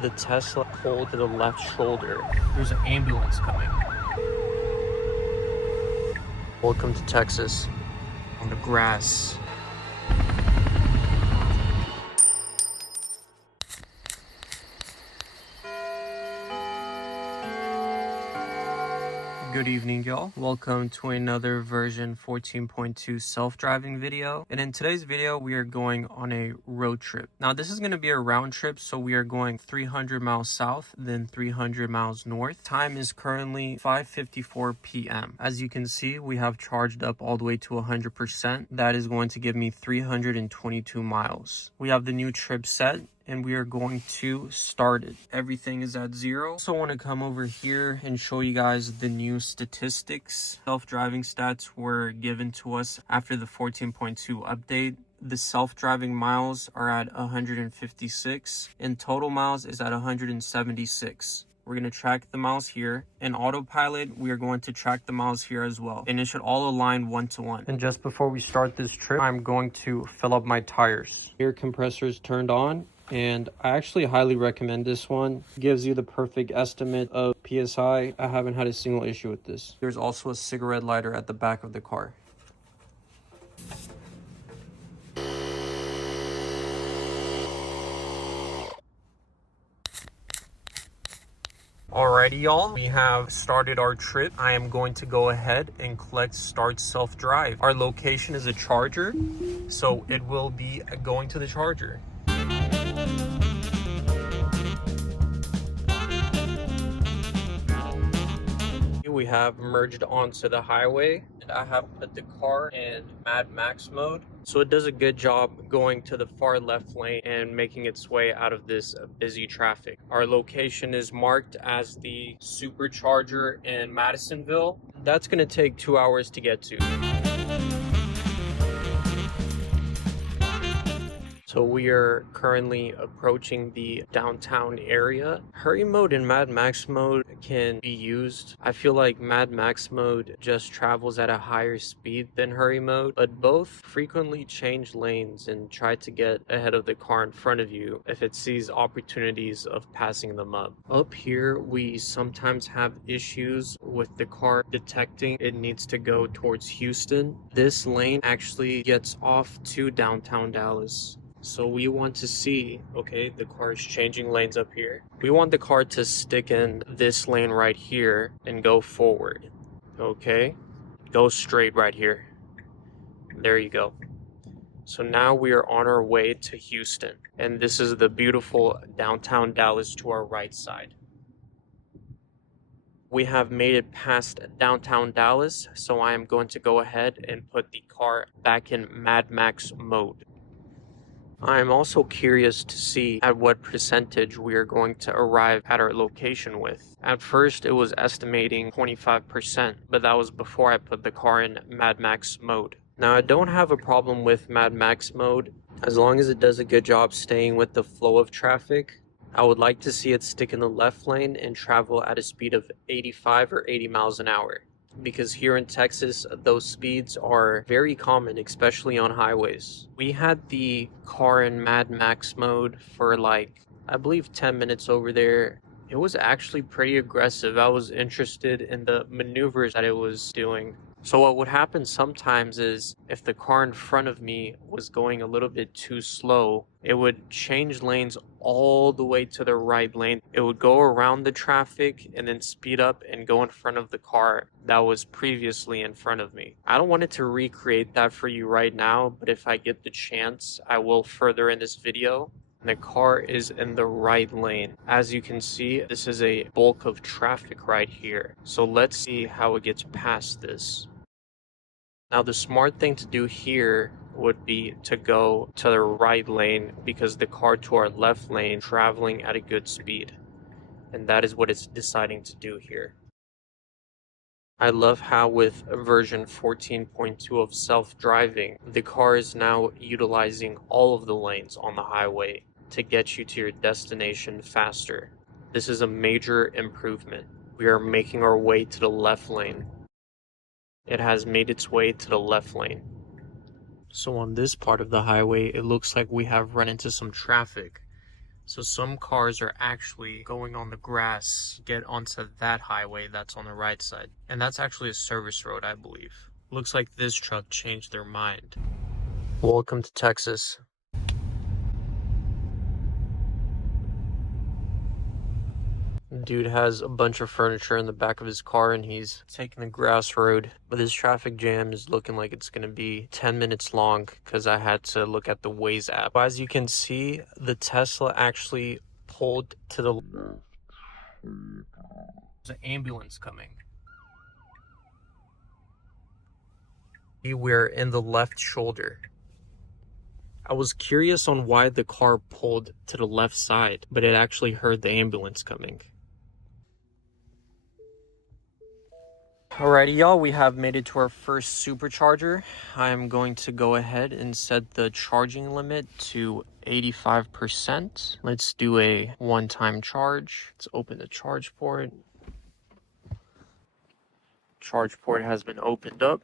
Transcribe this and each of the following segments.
the Tesla pulled to the left shoulder. There's an ambulance coming. Welcome to Texas. On the grass. Good evening, y'all. Welcome to another version 14.2 self-driving video. And in today's video, we are going on a road trip. Now, this is going to be a round trip, so we are going 300 miles south, then 300 miles north. Time is currently 5:54 p.m. As you can see, we have charged up all the way to 100%. That is going to give me 322 miles. We have the new trip set, and we are going to start it. Everything is at 0. Also want to come over here and show you guys the new statistics. Self-driving stats were given to us after the 14.2 update. The self-driving miles are at 156 and total miles is at 176. We're going to track the miles here. In autopilot, we are going to track the miles here as well. And it should all align 1-to-1. And just before we start this trip, I'm going to fill up my tires. Air compressor is turned on. And I actually highly recommend this one. It gives you the perfect estimate of PSI. I haven't had a single issue with this. There's also a cigarette lighter at the back of the car. Alrighty, y'all, we have started our trip. I am going to go ahead and collect start self-drive. Our location is a charger, so it will be going to the charger. We have merged onto the highway, and I have put the car in Mad Max mode, so it does a good job going to the far left lane and making its way out of this busy traffic. Our location is marked as the supercharger in Madisonville. That's going to take 2 hours to get to. So we are currently approaching the downtown area. Hurry mode and Mad Max mode can be used. I feel like Mad Max mode just travels at a higher speed than hurry mode, but both frequently change lanes and try to get ahead of the car in front of you if it sees opportunities of passing them up. Up here, we sometimes have issues with the car detecting it needs to go towards Houston. This lane actually gets off to downtown Dallas. So we want to see, okay, the car is changing lanes up here. We want the car to stick in this lane right here and go forward, okay? Go straight right here. There you go. So now we are on our way to Houston. And this is the beautiful downtown Dallas to our right side. We have made it past downtown Dallas, so I am going to go ahead and put the car back in Mad Max mode. I'm also curious to see at what percentage we are going to arrive at our location with. At first, it was estimating 25%, but that was before I put the car in Mad Max mode. Now, I don't have a problem with Mad Max mode, as long as it does a good job staying with the flow of traffic. I would like to see it stick in the left lane and travel at a speed of 85 or 80 miles an hour. Because here in Texas, those speeds are very common, especially on highways. We had the car in Mad Max mode for like, I believe 10 minutes over there. It was actually pretty aggressive. I was interested in the maneuvers that it was doing. So what would happen sometimes is if the car in front of me was going a little bit too slow, it would change lanes all the way to the right lane. It would go around the traffic and then speed up and go in front of the car that was previously in front of me. I don't want it to recreate that for you right now, but if I get the chance, I will further in this video. The car is in the right lane. As you can see, this is a bulk of traffic right here. So let's see how it gets past this. Now the smart thing to do here would be to go to the right lane because the car to our left lane traveling at a good speed. And that is what it's deciding to do here. I love how with version 14.2 of self-driving, the car is now utilizing all of the lanes on the highway to get you to your destination faster. This is a major improvement. We are making our way to the left lane. It has made its way to the left lane. So on this part of the highway, it looks like we have run into some traffic. So some cars are actually going on the grass, get onto that highway that's on the right side. And that's actually a service road, I believe. Looks like this truck changed their mind. Welcome to Texas. Dude has a bunch of furniture in the back of his car and he's taking the grass road. But this traffic jam is looking like it's going to be 10 minutes long because I had to look at the Waze app. As you can see, the Tesla actually pulled to the left. There's an ambulance coming. We're in the left shoulder. I was curious on why the car pulled to the left side, but it actually heard the ambulance coming. Alrighty, y'all, we have made it to our first supercharger. I'm going to go ahead and set the charging limit to 85%. Let's do a one-time charge. Let's open the charge port. Charge port has been opened up.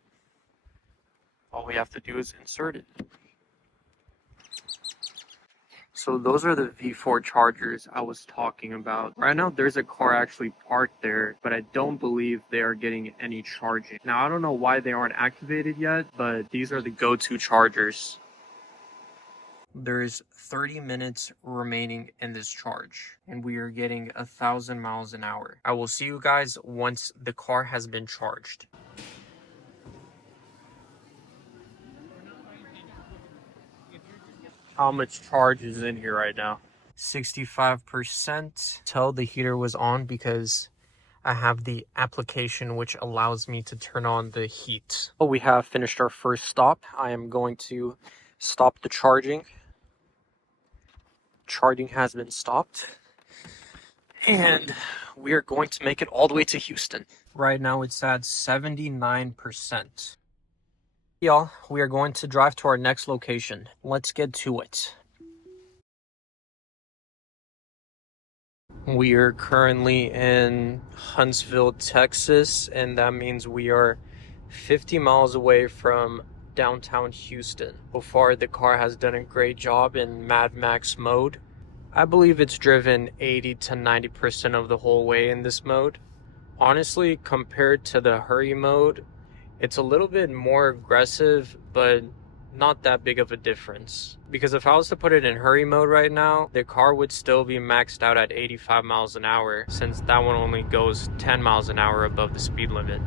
All we have to do is insert it. So those are the V4 chargers I was talking about. Right now there's a car actually parked there, but I don't believe they are getting any charging. Now I don't know why they aren't activated yet, but these are the go-to chargers. There's 30 minutes remaining in this charge, and we are getting 1,000 miles an hour. I will see you guys once the car has been charged. How much charge is in here right now? 65%. Tell the heater was on because I have the application which allows me to turn on the heat. Oh, we have finished our first stop. I am going to stop the charging. Charging has been stopped. And we are going to make it all the way to Houston. Right now it's at 79%. Y'all, we are going to drive to our next location. Let's get to it. We are currently in Huntsville, Texas, and that means we are 50 miles away from downtown Houston. So far, the car has done a great job in Mad Max mode. I believe it's driven 80 to 90% of the whole way in this mode. Honestly, compared to the hurry mode, it's a little bit more aggressive, but not that big of a difference. Because if I was to put it in hurry mode right now, the car would still be maxed out at 85 miles an hour, since that one only goes 10 miles an hour above the speed limit.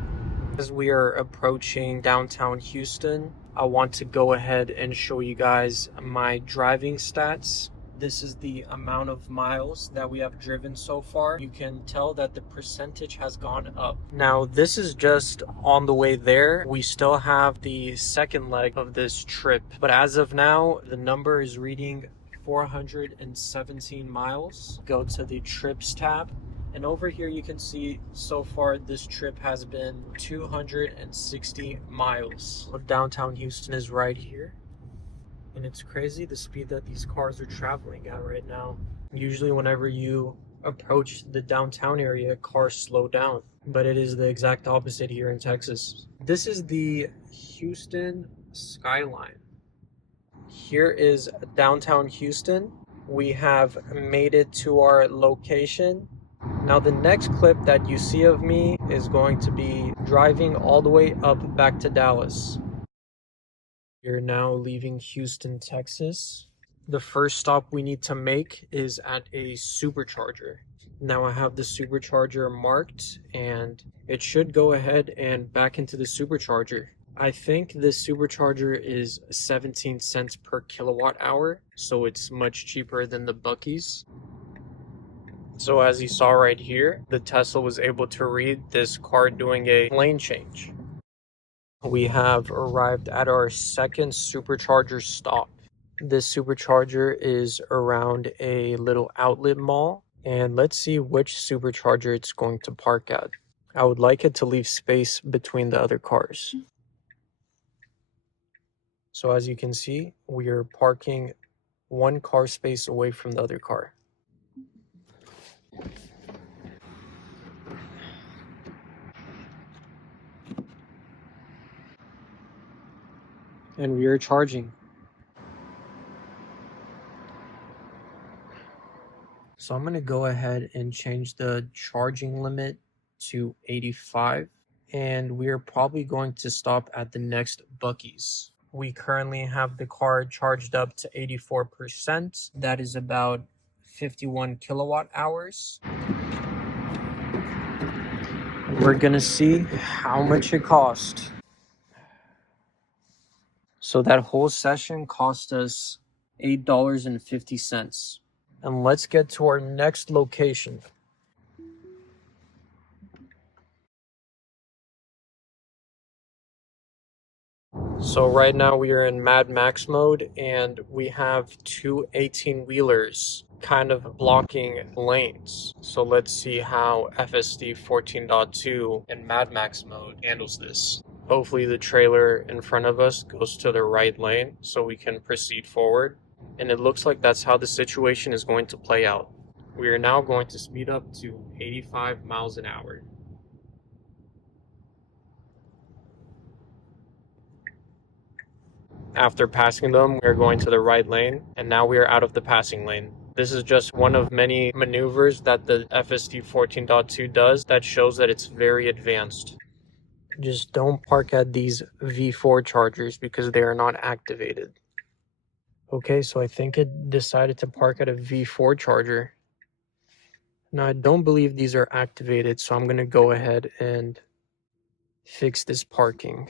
As we are approaching downtown Houston, I want to go ahead and show you guys my driving stats. This is the amount of miles that we have driven so far. You can tell that the percentage has gone up. Now, this is just on the way there. We still have the second leg of this trip. But as of now, the number is reading 417 miles. Go to the trips tab. And over here you can see so far this trip has been 260 miles. Downtown Houston is right here. And it's crazy the speed that these cars are traveling at right now. Usually whenever you approach the downtown area, cars slow down. But it is the exact opposite here in Texas. This is the Houston skyline. Here is downtown Houston. We have made it to our location. Now the next clip that you see of me is going to be driving all the way up back to Dallas. We're now leaving Houston, Texas. The first stop we need to make is at a supercharger. Now I have the supercharger marked and it should go ahead and back into the supercharger. I think this supercharger is 17 cents per kilowatt hour, so it's much cheaper than the Buc-ee's. So as you saw right here, the Tesla was able to read this car doing a lane change. We have arrived at our second supercharger stop. This supercharger is around a little outlet mall, and let's see which supercharger it's going to park at. I would like it to leave space between the other cars. So as you can see, we are parking one car space away from the other car. And we are charging. So I'm going to go ahead and change the charging limit to 85. And we're probably going to stop at the next Buc-ee's. We currently have the car charged up to 84%. That is about 51 kilowatt hours. We're gonna see how much it cost. So that whole session cost us $8.50. And let's get to our next location. So right now we are in Mad Max mode and we have two 18-wheelers kind of blocking lanes. So let's see how FSD 14.2 in Mad Max mode handles this. Hopefully the trailer in front of us goes to the right lane so we can proceed forward. And it looks like that's how the situation is going to play out. We are now going to speed up to 85 miles an hour. After passing them, we are going to the right lane, and now we are out of the passing lane. This is just one of many maneuvers that the FSD 14.2 does that shows that it's very advanced. Just don't park at these V4 chargers because they are not activated. Okay, so I think it decided to park at a V4 charger. Now, I don't believe these are activated, so I'm going to go ahead and fix this parking.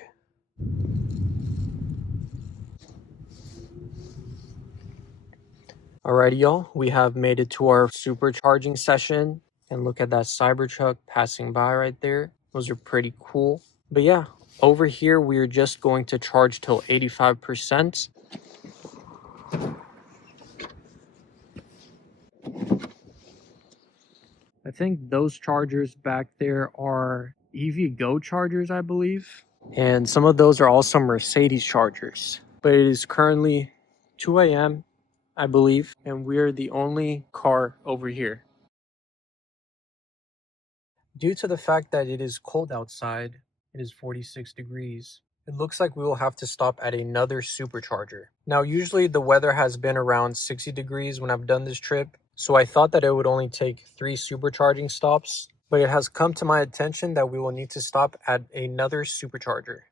Alrighty, y'all, we have made it to our supercharging session. And look at that Cybertruck passing by right there. Those are pretty cool. But yeah, over here, we're just going to charge till 85%. I think those chargers back there are EVgo chargers, I believe. And some of those are also Mercedes chargers. But it is currently 2 a.m., I believe, and we're the only car over here. Due to the fact that it is cold outside, it is 46 degrees. It looks like we will have to stop at another supercharger. Now, usually the weather has been around 60 degrees when I've done this trip, so I thought that it would only take 3 supercharging stops, but it has come to my attention that we will need to stop at another supercharger.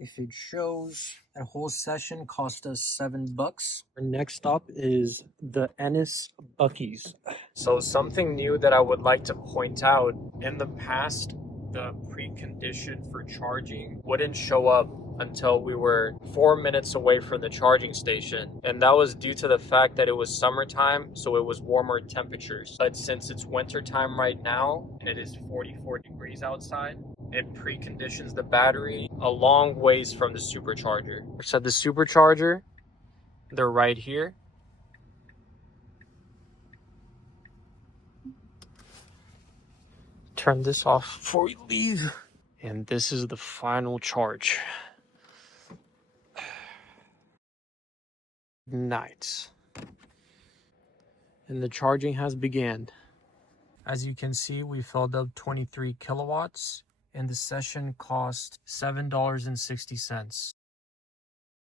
If it shows, that whole session cost us $7. Our next stop is the Ennis Buc-ee's. So something new that I would like to point out, in the past, the precondition for charging wouldn't show up until we were 4 minutes away from the charging station. And that was due to the fact that it was summertime, so it was warmer temperatures. But since it's winter time right now, and it is 44 degrees outside, it preconditions the battery a long ways from the supercharger. So the supercharger, they're right here. Turn this off before we leave. And this is the final charge. Nice. And the charging has begun. As you can see, we filled up 23 kilowatts and the session cost $7.60.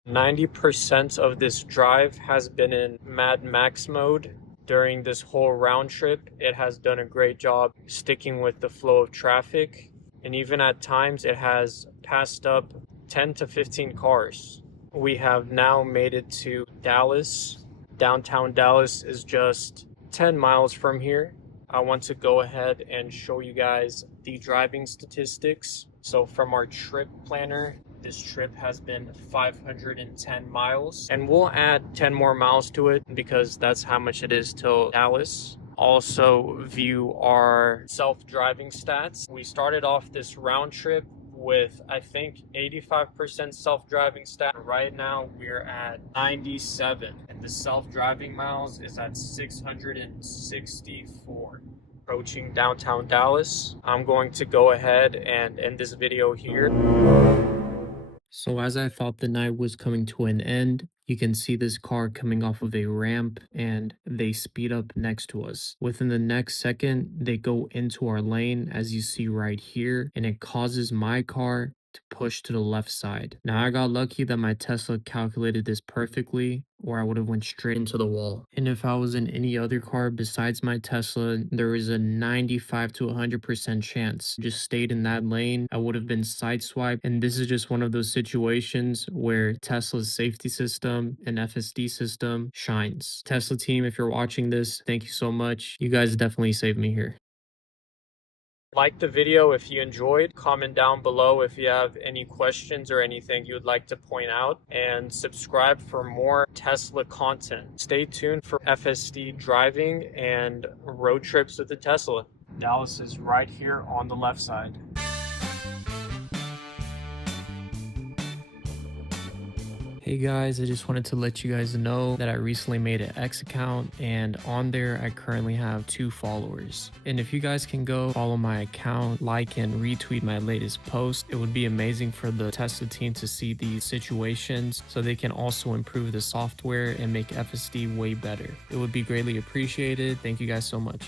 90% of this drive has been in Mad Max mode. During this whole round trip, it has done a great job sticking with the flow of traffic. And even at times, it has passed up 10 to 15 cars. We have now made it to Dallas. Downtown Dallas is just 10 miles from here. I want to go ahead and show you guys the driving statistics. So from our trip planner, this trip has been 510 miles, and we'll add 10 more miles to it because that's how much it is till Dallas. Also view our self-driving stats. We started off this round trip with, I think, 85% self-driving stat. Right now we're at 97, and the self-driving miles is at 664. Approaching downtown Dallas. I'm going to go ahead and end this video here. So as I thought the night was coming to an end, you can see this car coming off of a ramp and they speed up next to us. Within the next second, they go into our lane, as you see right here, and it causes my car to push to the left side. Now I got lucky that my Tesla calculated this perfectly, or I would have went straight into the wall. And if I was in any other car besides my Tesla, there is a 95 to 100% chance just stayed in that lane, I would have been sideswiped. And this is just one of those situations where Tesla's safety system and FSD system shines. Tesla team, if you're watching this, thank you so much. You guys definitely saved me here. Like the video if you enjoyed, comment down below if you have any questions or anything you would like to point out, and subscribe for more Tesla content. Stay tuned for FSD driving and road trips with the Tesla. Dallas is right here on the left side. Hey guys, I just wanted to let you guys know that I recently made an X account, and on there I currently have 2 followers. And if you guys can go follow my account, like and retweet my latest post, it would be amazing for the Tesla team to see these situations so they can also improve the software and make FSD way better. It would be greatly appreciated. Thank you guys so much.